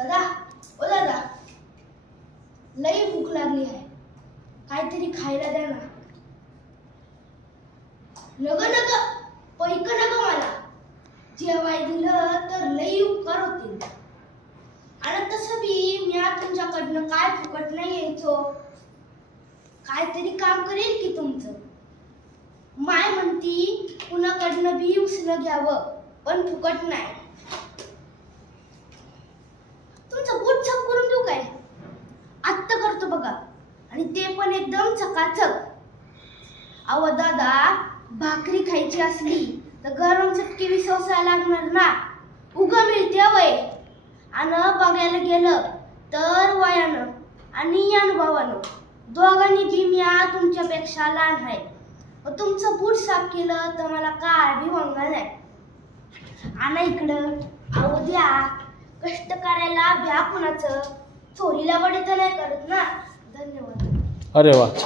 दादा, ओ दादा, लई भूक लागली आहे, काहीतरी खायला द्या ना. नग नग पैक नग मला, जेवाय दिलं तर लई उपकार होतील. आणि तसं बी मी तुमच्याकडनं काय फुकट नाही यायचो, काहीतरी काम करेल की तुमचं. माय म्हणती कुणाकडनं बी उसलं घ्यावं, पण फुकट नाही. तुमचं बूट साफ करून देऊ काय? आत्ता करतो बघा, आणि ते पण एकदम चकाचक. अव दादा, भाकरी खायची असली तर गरम चटकी विसवायला लागणार ना. उगा मिळते वय, आणि बघायला गेलं तर वयानं आणि अनुभवानं दोघांनी बी मी तुमच्यापेक्षा लहान आहे. तुमचं बूट साफ केलं तर मला काय बी होणार नाही. आणा इकडं, अहो द्या. कष्ट करायला भ्या कुणाचं, चोरीला वडे तर नाही करत ना. धन्यवाद. अरे वा.